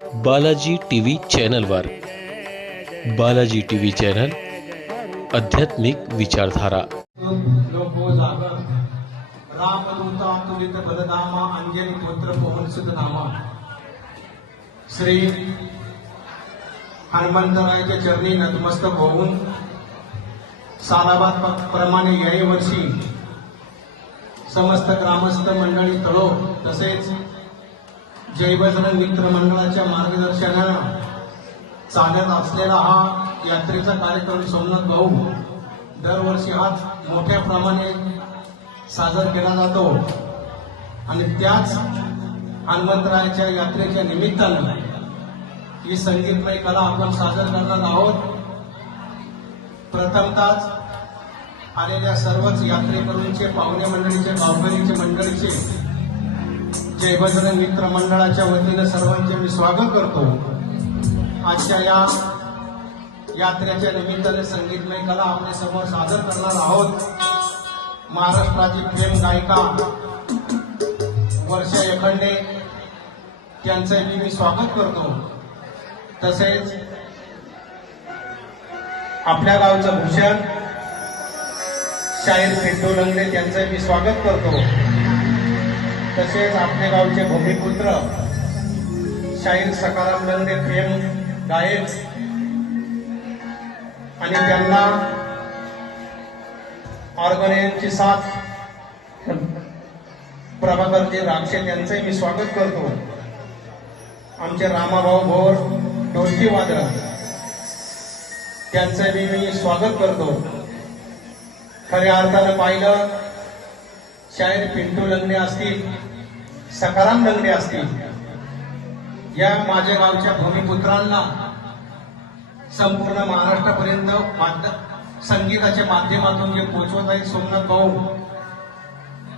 Balaji T V चॅनलवर. Balaji T V channel आध्यात्मिक विचारधारा. रामदूता तुलित बलधामा अंजनी पुत्र नामा श्री हनुमंतरायाच्या चरणी नतमस्तक होऊन सालाबाद प्रमाणे याही वर्षी समस्त ग्रामस्थ मंडळी तळो तसेच जैवजन मित्र मंडळाच्या मार्गदर्शनानं चालत असलेला हा यात्रेचा कार्यक्रम सोमनाथ भाऊ दरवर्षी हाच मोठ्या प्रमाणे साजरा केला जातो. आणि त्याच हनुमंतरायाच्या यात्रेच्या निमित्तानं ही संगीतमय कला आपण सादर करणार आहोत. प्रथमतःच आलेल्या सर्वच यात्रेकरूंचे पाहुणे मंडळीचे गावकरीचे मंडळीचे जय बजरंग मित्र मंडळाच्या वतीनं सर्वांचे मी स्वागत करतो. आजच्या या यात्रेच्या निमित्ताने संगीतमय कला आपल्यासमोर सादर करणार आहोत. महाराष्ट्राची प्रेम गायिका वर्षा एखंडे यांचंही मी स्वागत करतो. तसेच आपल्या गावचं भूषण शाहीर पिंटू लंगडे त्यांचं मी स्वागत करतो. तसेच आपले गावचे भूमिपुत्र शाहीर सकाराम लंगडे प्रेम गायक आणि त्यांना ऑर्गनायझची साथ प्रभाकरजी राक्षे यांचंही मी स्वागत करतो. आमचे रामाभाऊ भोर ढोलकी वादक त्यांचं बी मी स्वागत करतो. खऱ्या अर्थानं पाहिलं शाहीर पिंटू लग्ने असतील सकाराम लंगडे असतील. या माझ्या गावच्या भूमिपुत्रांना संपूर्ण महाराष्ट्रापर्यंत संगीताच्या माध्यमातून जे पोहोचवत आहेत सोमनाथ भाऊ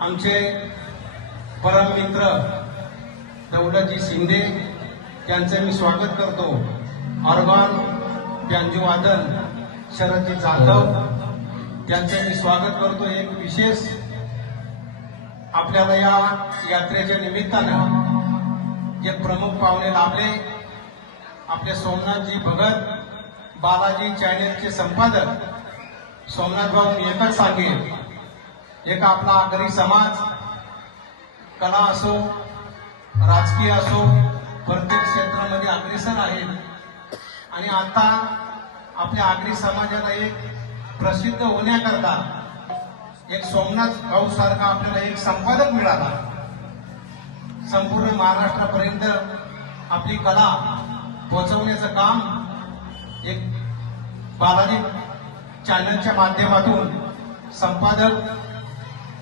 आमचे परम मित्र दौलतजी शिंदे त्यांचं मी स्वागत करतो. अरबान त्यांजू वादन शरदजी जाधव त्यांचं मी स्वागत करतो. एक विशेष आपल्याला या यात्रेच्या निमित्तानं जे प्रमुख पाहुणे लाभले. आपले सोमनाथजी भगत बालाजी चॅनेलचे संपादक. सोमनाथ भाऊ मी एकच सांगेन. एक आपला आगरी समाज कला असो राजकीय असो प्रत्येक क्षेत्रामध्ये अग्रेसर आहे आणि आता आपल्या आगरी समाजाला एक प्रसिद्ध होण्याकरता एक सोमनाथ भाऊ सारखा आपल्याला एक संपादक मिळाला. संपूर्ण महाराष्ट्रापर्यंत आपली कला पोहोचवण्याचं काम एक बालाजी चॅनलच्या माध्यमातून संपादक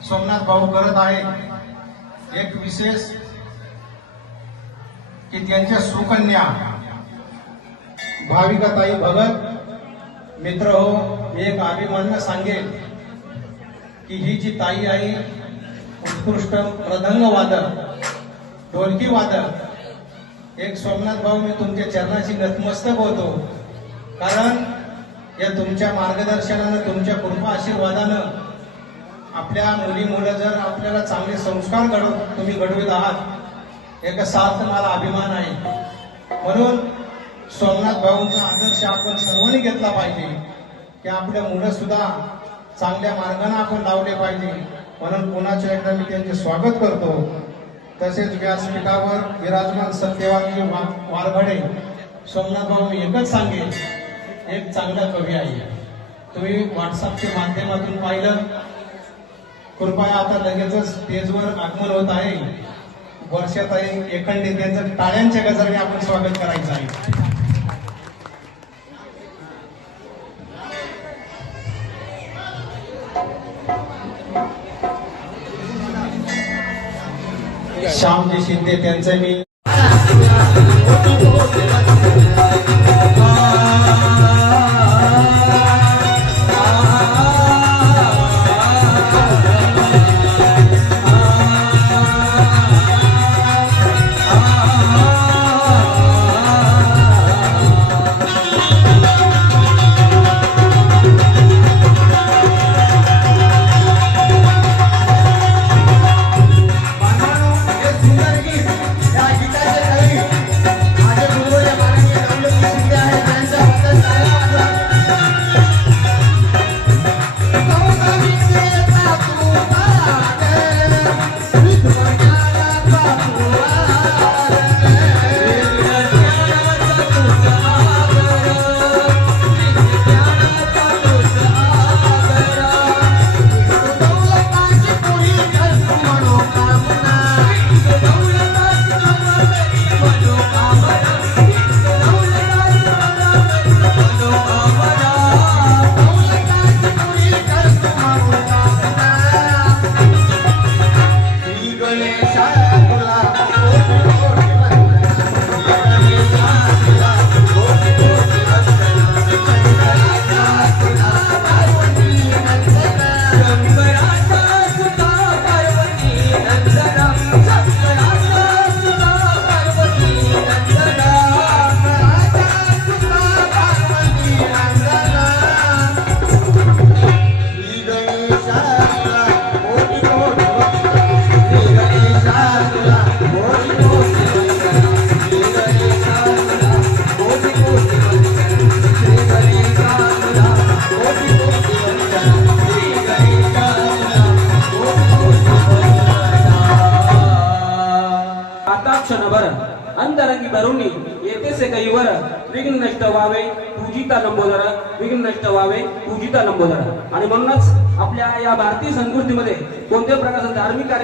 सोमनाथ भाऊ करत आहे. एक विशेष की त्यांच्या सुकन्या भाविकाताई भगत मित्र हो मी एक अभिमान सांगेल की ही जी ताई आहे उत्कृष्ट मृदंग वादक ढोलकी वादक एक सोमनाथ भाऊ मी तुमच्या चरणाशी नतमस्तक होतो. कारण या तुमच्या मार्गदर्शनानं तुमच्या कृपा आशीर्वादानं आपल्या मुली मुलं जर आपल्याला चांगले संस्कार घडव तुम्ही घडवित आहात. एका साथ मला अभिमान आहे. म्हणून सोमनाथ भाऊंचा आदर्श आपण सर्वांनी घेतला पाहिजे. की आपल्या मुलं सुद्धा चांगल्या मार्गाने आपण लावले पाहिजे. म्हणून पुन्हा एकदा मी त्यांचे स्वागत करतो. तसेच व्यासपीठावर विराजमान सत्यवादी वा- वारघडे सोमनाथ भाऊ मी एकच सांगेन. एक चांगला कवी आहे. तुम्ही व्हॉट्सअपच्या माध्यमातून पाहिलं. कृपया आता लगेचच स्टेजवर आगमन होत आहे. वर्षात एखंडी त्यांचं टाळ्यांच्या गजराने आपण स्वागत करायचं आहे. श्यामजी शिंदे त्यांचं मी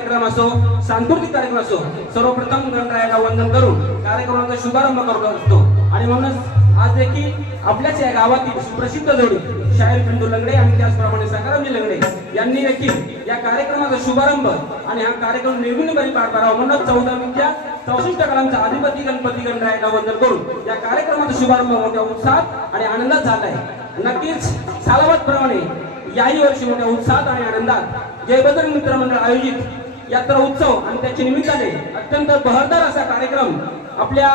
कार्यक्रम असो सांस्कृतिक कार्यक्रम असो सर्वप्रथम गणरायाला वंदन करून कार्यक्रमाचा शुभारंभ करत असतो. आणि म्हणूनच आज देखील आपल्याच या गावातील सुप्रसिद्ध जोडी शाहीर पिंटू लंगडे आणि त्याचप्रमाणे सकारामजी लंगडे यांनी देखील या कार्यक्रमाचा शुभारंभ आणि हा कार्यक्रम निर्विघ्नपणे पार करावा म्हणून चौदा चौदावीच्या चौसष्ट काळांचा अधिपती गणपती गणरायाला वंदन करून या कार्यक्रमाचा शुभारंभ मोठ्या उत्साहात आणि आनंदात झाला आहे. नक्कीच सालावत प्रमाणे याही वर्षी मोठ्या उत्साहात आणि आनंदात जय मित्रमंडळ आयोजित यात्रा उत्सव आणि त्याच्या निमित्ताने अत्यंत बहरदार असा कार्यक्रम आपल्या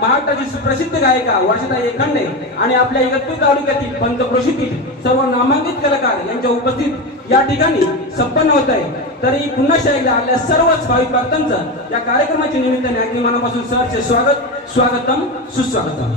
महाराष्ट्राची सुप्रसिद्ध गायिका वर्षिता एखंडे आणि आपल्या इगतपूर तालुक्यातील पंचक्रोशीतील सर्व नामांकित कलाकार यांच्या उपस्थित या ठिकाणी संपन्न होत आहे. तरी पुन्हा एकदा आपल्या सर्वच भाविक भक्तांचं या कार्यक्रमाच्या निमित्ताने अगदी मनापासून सहर्ष स्वागत स्वागतम सुस्वागतम.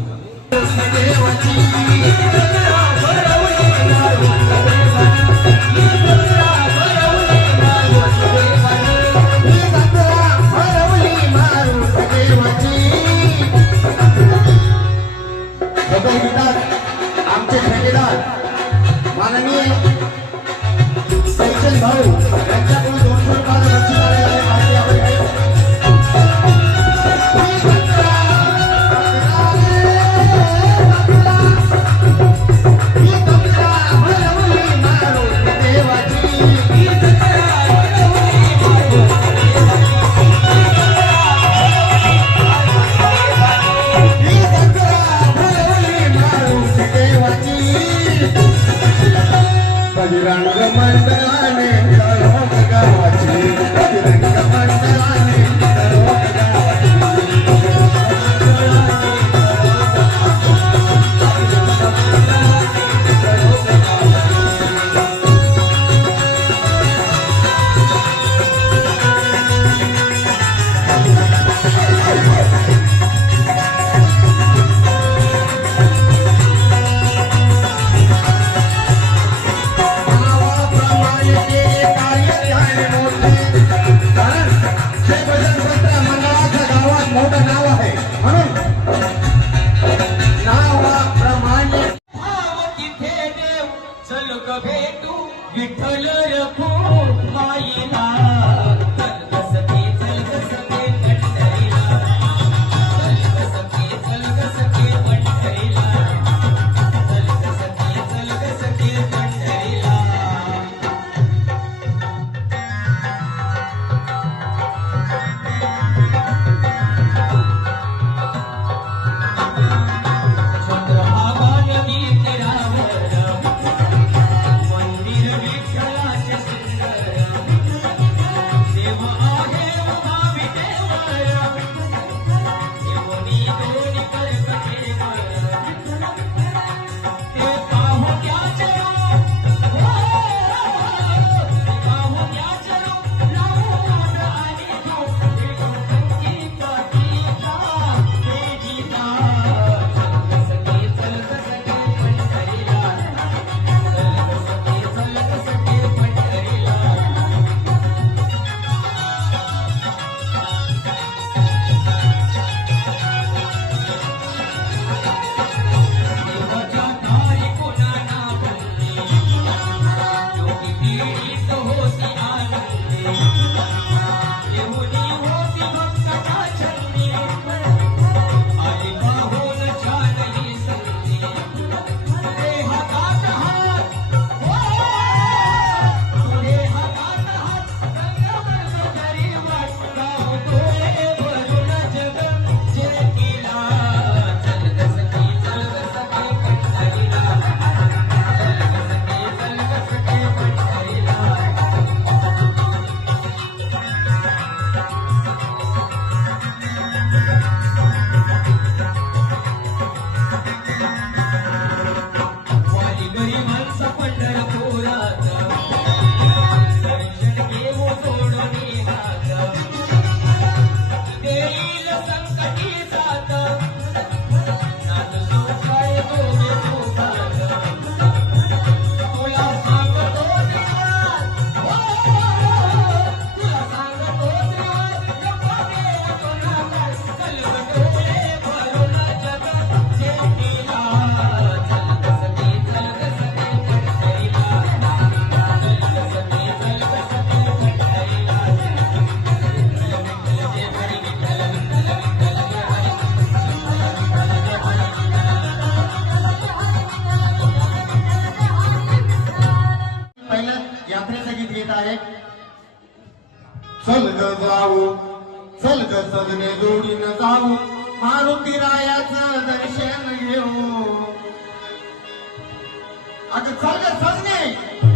अगं चाल ग सजने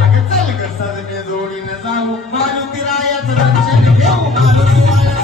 अगं चाल ग सजने जोडीनं जाऊ. मालुती रायाचं दर्शन घेऊ. मालुती राया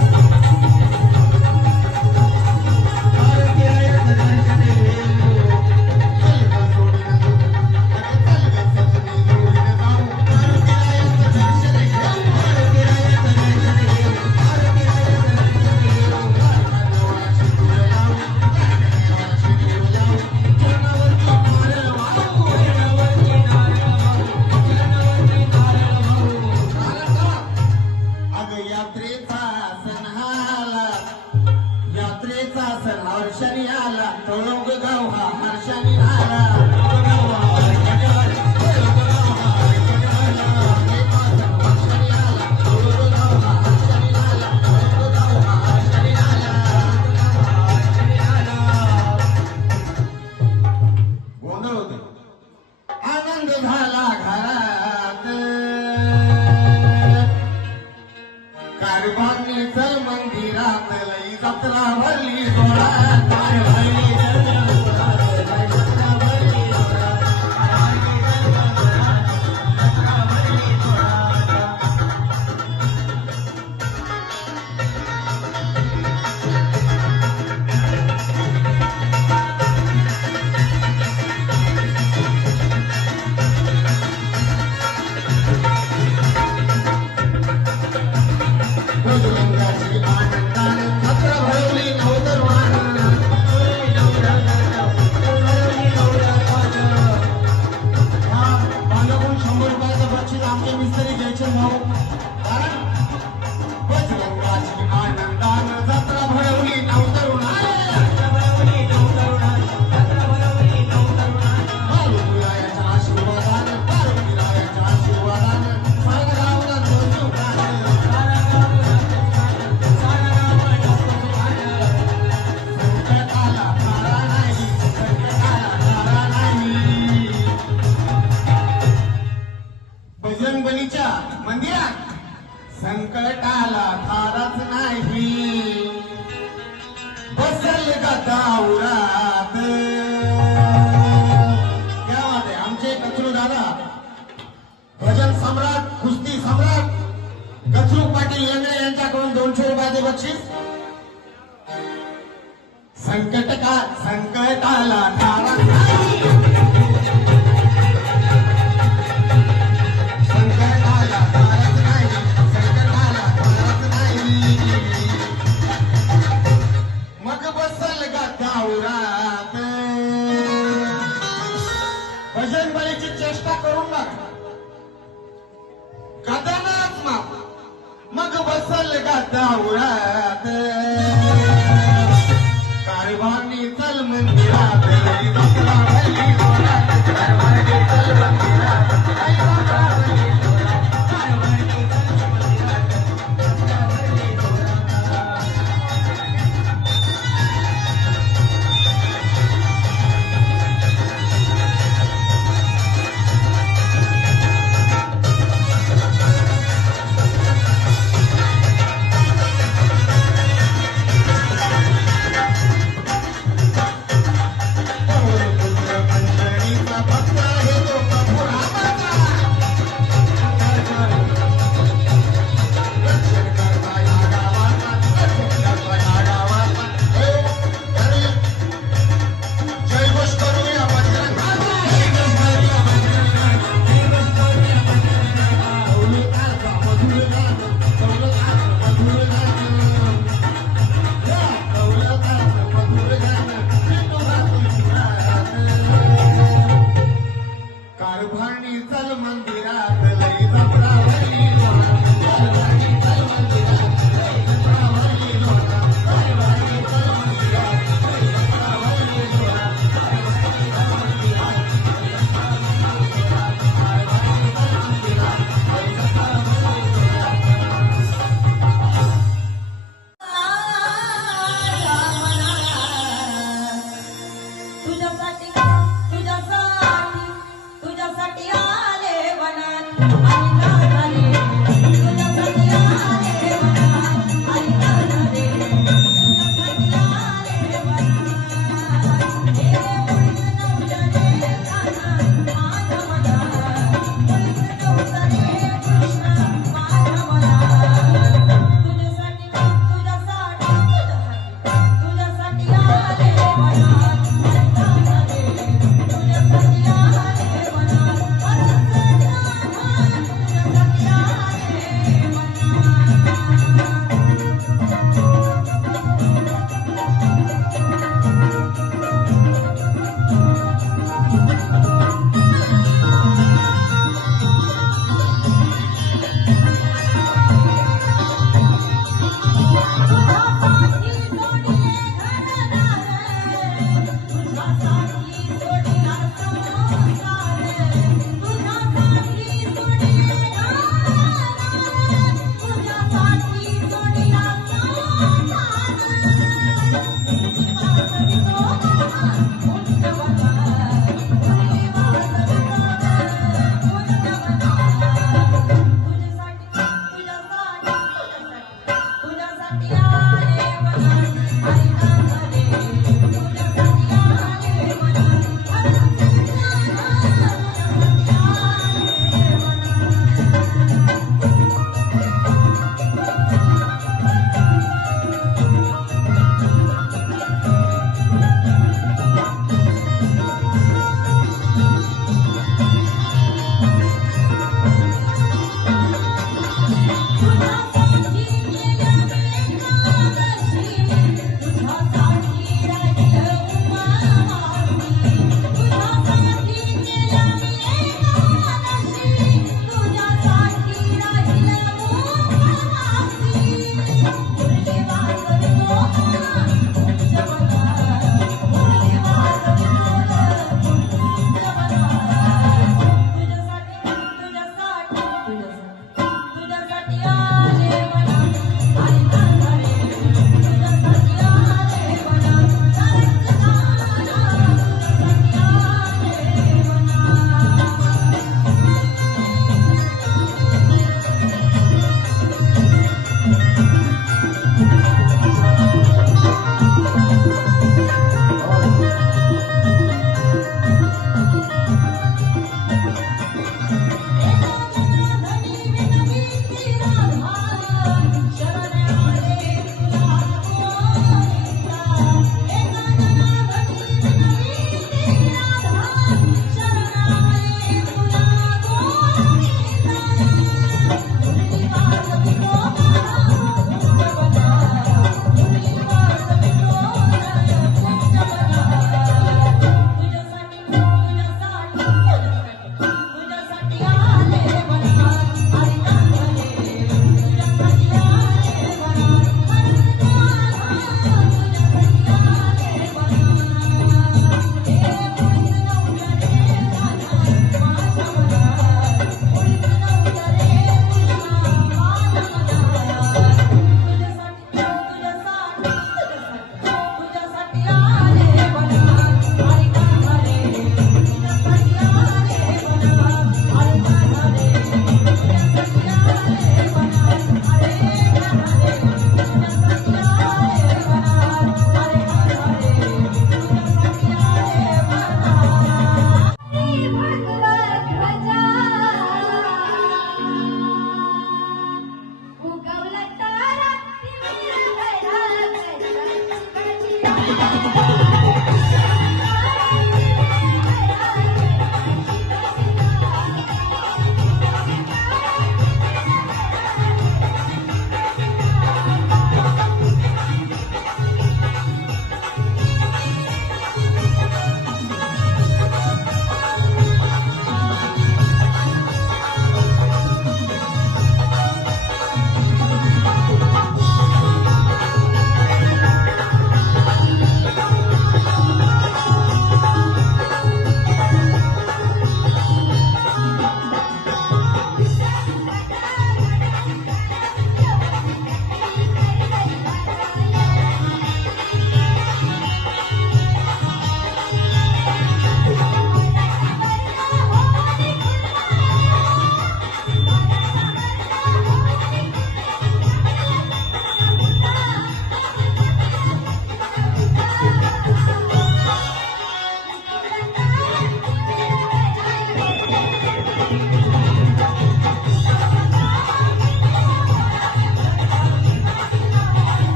बजरंगबलीच्या मंदिरात. संकटाला थारच नाही. बसल गावरात क्या वाट आमचे कचरू दादा. भजन सम्राट कुस्ती सम्राट कचरू पाटील यांच्याकडून दोनशे रुपयाचे बक्षीस. संकट का संकटाला जगाचा उळात कारभानी चल